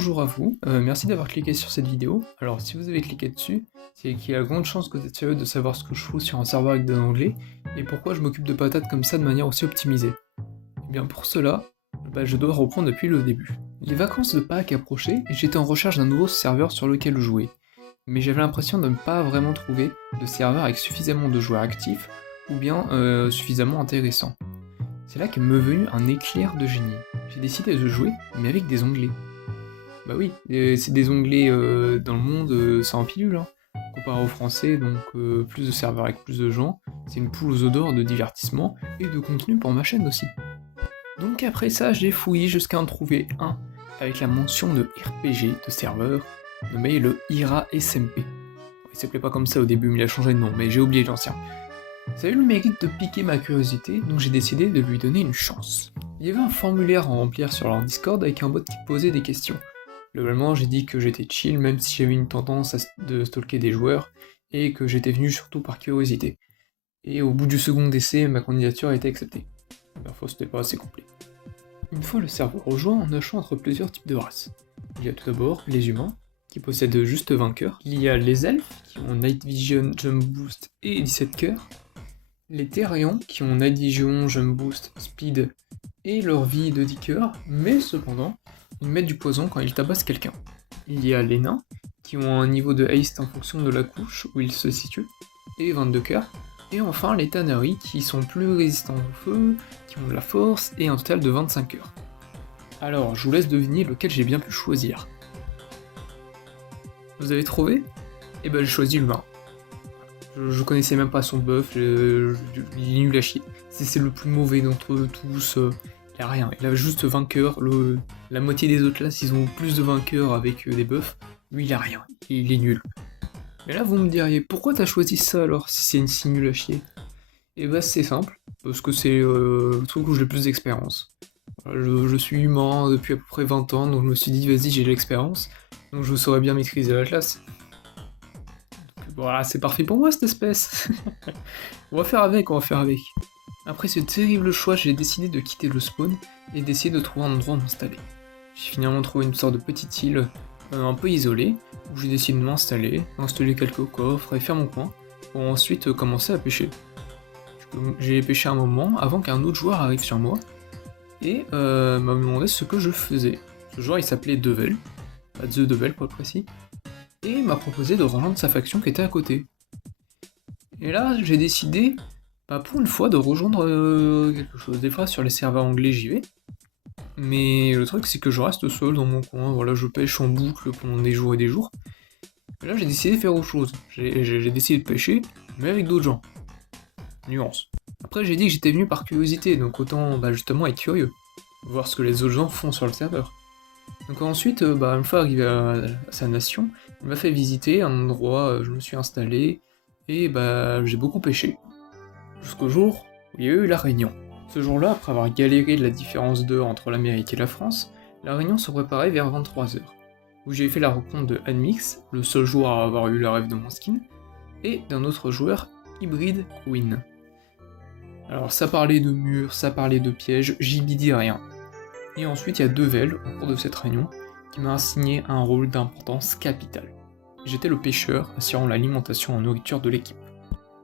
bonjour à vous, merci d'avoir cliqué sur cette vidéo. Alors si vous avez cliqué dessus, c'est qu'il y a grande chance que vous êtes curieux de savoir ce que je fous sur un serveur avec de l'anglais, et pourquoi je m'occupe de patates comme ça de manière aussi optimisée. Et bien pour cela, je dois reprendre depuis le début. Les vacances de Pâques approchaient, et j'étais en recherche d'un nouveau serveur sur lequel jouer. Mais j'avais l'impression de ne pas vraiment trouver de serveur avec suffisamment de joueurs actifs, ou bien suffisamment intéressant. C'est là qu'est me venu un éclair de génie. J'ai décidé de jouer, mais avec des onglets. Bah oui, c'est des onglets dans le monde, c'est en pilule, hein. Comparé au français, donc plus de serveurs avec plus de gens, c'est une poule aux œufs d'or de divertissement et de contenu pour ma chaîne aussi. Donc après ça, j'ai fouillé jusqu'à en trouver un avec la mention de RPG de serveur, nommé le IRA SMP. Il s'appelait pas comme ça au début, mais il a changé de nom, mais j'ai oublié l'ancien. Ça a eu le mérite de piquer ma curiosité, donc j'ai décidé de lui donner une chance. Il y avait un formulaire à remplir sur leur Discord avec un bot qui posait des questions. Globalement, j'ai dit que j'étais chill, même si j'avais une tendance de stalker des joueurs, et que j'étais venu surtout par curiosité. Et au bout du second essai, ma candidature a été acceptée. Parfois, c'était pas assez complet. Une fois le serveur rejoint, on a le choix entre plusieurs types de races. Il y a tout d'abord les humains, qui possèdent juste 20 cœurs. Il y a les elfes, qui ont Night Vision, Jump Boost et 17 cœurs. Les terriens, qui ont Night Vision, Jump Boost, Speed et leur vie de 10 cœurs, mais cependant, ils mettent du poison quand ils tabassent quelqu'un. Il y a les nains, qui ont un niveau de haste en fonction de la couche où ils se situent, et 22 cœurs. Et enfin les tanneries, qui sont plus résistants au feu, qui ont de la force, et un total de 25 cœurs. Alors, je vous laisse deviner lequel j'ai bien pu choisir. Vous avez trouvé? Eh ben j'ai choisi l'humain. Je connaissais même pas son buff, il est nul à chier. C'est le plus mauvais d'entre eux tous, il a rien, il a juste 20 cœurs, la moitié des autres classes ils ont plus de 20 cœurs avec des buffs, lui il a rien, il est nul. Mais là vous me diriez, pourquoi t'as choisi ça alors, si c'est une si nul à chier? Et bah c'est simple, parce que c'est le truc où j'ai le plus d'expérience. Je suis humain depuis à peu près 20 ans, donc je me suis dit vas-y j'ai de l'expérience, donc je saurais bien maîtriser la classe. Voilà, c'est parfait pour moi cette espèce. On va faire avec. Après ce terrible choix, j'ai décidé de quitter le spawn et d'essayer de trouver un endroit où m'installer. J'ai finalement trouvé une sorte de petite île un peu isolée, où j'ai décidé de m'installer, installer quelques coffres et faire mon coin, pour ensuite commencer à pêcher. J'ai pêché un moment avant qu'un autre joueur arrive sur moi, et m'a demandé ce que je faisais. Ce joueur il s'appelait Devel, pas The Devel pour être précis, et m'a proposé de rejoindre sa faction qui était à côté. Et là, j'ai décidé, pour une fois, de rejoindre quelque chose. Des fois, sur les serveurs anglais, j'y vais, mais le truc, c'est que je reste seul dans mon coin, voilà, je pêche en boucle pendant des jours et des jours. Et là, j'ai décidé de faire autre chose. J'ai décidé de pêcher, mais avec d'autres gens. Nuance. Après, j'ai dit que j'étais venu par curiosité, donc autant justement être curieux, voir ce que les autres gens font sur le serveur. Donc ensuite, une fois arrivé à sa nation, il m'a fait visiter un endroit, je me suis installé, et j'ai beaucoup pêché. Jusqu'au jour où il y a eu la Réunion. Ce jour-là, après avoir galéré de la différence d'heure entre l'Amérique et la France, la Réunion se préparait vers 23h, où j'ai fait la rencontre de Anmix, le seul joueur à avoir eu le rêve de mon skin, et d'un autre joueur, Hybrid Queen. Alors ça parlait de murs, ça parlait de pièges, j'y bidis rien. Et ensuite, il y a Devel, au cours de cette réunion, qui m'a assigné un rôle d'importance capitale. J'étais le pêcheur, assurant l'alimentation en nourriture de l'équipe.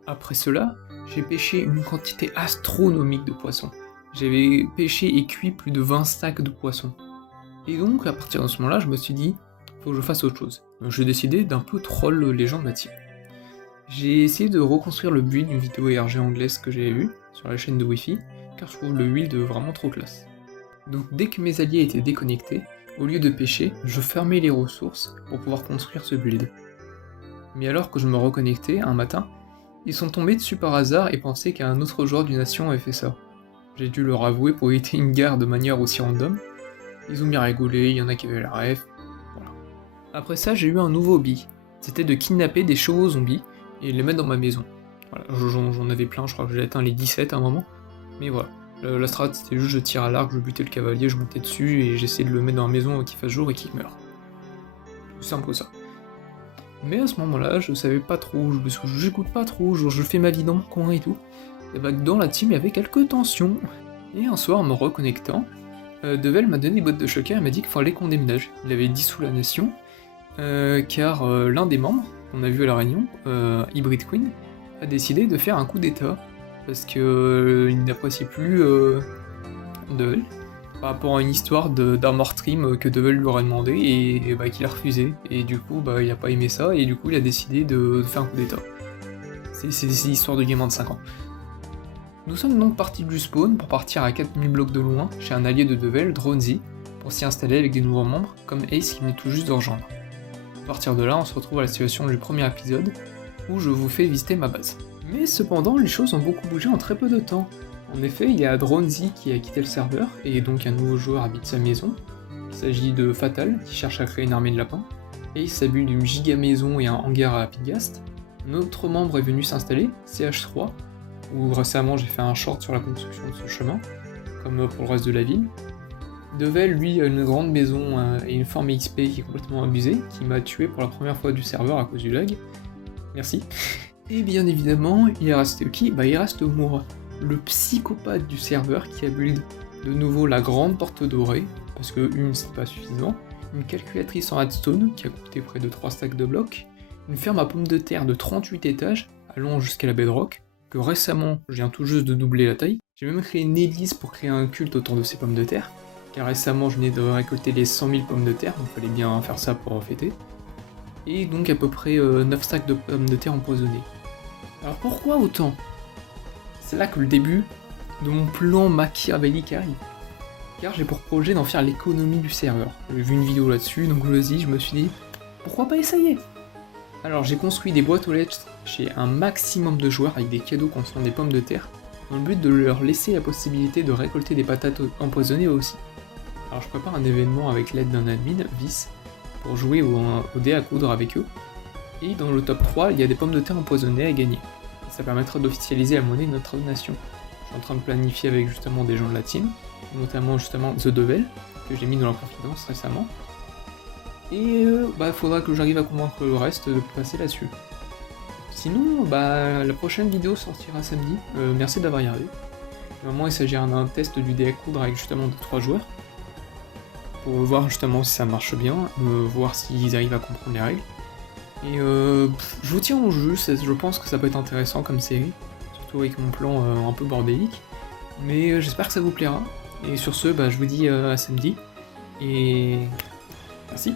Après cela, j'ai pêché une quantité astronomique de poissons. J'avais pêché et cuit plus de 20 stacks de poissons. Et donc, à partir de ce moment-là, je me suis dit, faut que je fasse autre chose. Donc j'ai décidé d'un peu troll les gens de ma team. J'ai essayé de reconstruire le build d'une vidéo RG anglaise que j'avais vue sur la chaîne de Wi-Fi, car je trouve le build vraiment trop classe. Donc dès que mes alliés étaient déconnectés, au lieu de pêcher, je fermais les ressources pour pouvoir construire ce build. Mais alors que je me reconnectais, un matin, ils sont tombés dessus par hasard et pensaient qu'un autre joueur du nation avait fait ça. J'ai dû leur avouer pour éviter une guerre de manière aussi random. Ils ont bien rigolé, il y en a qui avaient la ref, voilà. Après ça, j'ai eu un nouveau hobby. C'était de kidnapper des chevaux zombies et les mettre dans ma maison. Voilà, j'en avais plein, je crois que j'ai atteint les 17 à un moment, mais voilà. La strat c'était juste je tire à l'arc, je butais le cavalier, je montais dessus et j'essayais de le mettre dans la maison qu'il fasse jour et qu'il meure. C'est un peu ça. Mais à ce moment-là, je savais pas trop, parce que j'écoute pas trop, genre je fais ma vie dans mon coin et tout. Et dans la team il y avait quelques tensions. Et un soir en me reconnectant, Devel m'a donné des boîtes de Shulker et m'a dit qu'il fallait qu'on déménage. Il avait dissous la nation, car l'un des membres, qu'on a vu à la réunion, Hybrid Queen, a décidé de faire un coup d'état, parce que il n'appréciait plus Devel, par rapport à une histoire d'Armor Trim que Devel lui aurait demandé et bah, qu'il a refusé. Et du coup, bah, il a pas aimé ça, et du coup, il a décidé de faire un coup d'état. C'est des histoires de gamin de 5 ans. Nous sommes donc partis du spawn pour partir à 4000 blocs de loin, chez un allié de Devel, Dronzy, pour s'y installer avec des nouveaux membres, comme Ace qui venait tout juste de rejoindre. À partir de là, on se retrouve à la situation du premier épisode, où je vous fais visiter ma base. Mais cependant, les choses ont beaucoup bougé en très peu de temps. En effet, il y a Dronzy qui a quitté le serveur, et donc un nouveau joueur habite sa maison. Il s'agit de Fatal, qui cherche à créer une armée de lapins. Ace s'habille d'une giga maison et un hangar à Pigast. Un autre membre est venu s'installer, CH3, où récemment j'ai fait un short sur la construction de ce chemin, comme pour le reste de la ville. Devel, lui, a une grande maison et une forme XP qui est complètement abusée, qui m'a tué pour la première fois du serveur à cause du lag. Merci. Et bien évidemment, il est resté qui ? Bah il reste Moura, le psychopathe du serveur qui a build de nouveau la grande porte dorée, parce que une c'est pas suffisant, une calculatrice en redstone qui a coûté près de 3 stacks de blocs, une ferme à pommes de terre de 38 étages, allant jusqu'à la bedrock, que récemment je viens tout juste de doubler la taille. J'ai même créé une église pour créer un culte autour de ces pommes de terre, car récemment je venais de récolter les 100 000 pommes de terre, donc il fallait bien faire ça pour fêter. Et donc à peu près 9 stacks de pommes de terre empoisonnées. Alors pourquoi autant ? C'est là que le début de mon plan machiavélique arrive. Car j'ai pour projet d'en faire l'économie du serveur. J'ai vu une vidéo là-dessus, donc je me suis dit, pourquoi pas essayer ? Alors j'ai construit des boîtes aux lettres chez un maximum de joueurs avec des cadeaux contenant des pommes de terre, dans le but de leur laisser la possibilité de récolter des patates empoisonnées aussi. Alors je prépare un événement avec l'aide d'un admin, Vice, pour jouer au dé à coudre avec eux, et dans le top 3, il y a des pommes de terre empoisonnées à gagner. Et ça permettra d'officialiser la monnaie de notre nation. Je suis en train de planifier avec justement des gens de la team, notamment justement The Devel, que j'ai mis dans la confidence récemment, et faudra que j'arrive à convaincre le reste de passer là-dessus. Sinon, la prochaine vidéo sortira samedi, merci d'avoir regardé. Normalement il s'agira d'un test du dé à coudre avec justement 2-3 joueurs, pour voir justement si ça marche bien, voir s'ils arrivent à comprendre les règles. Et je vous tiens au jeu, je pense que ça peut être intéressant comme série, surtout avec mon plan un peu bordélique, mais j'espère que ça vous plaira, et sur ce, je vous dis à samedi, et merci.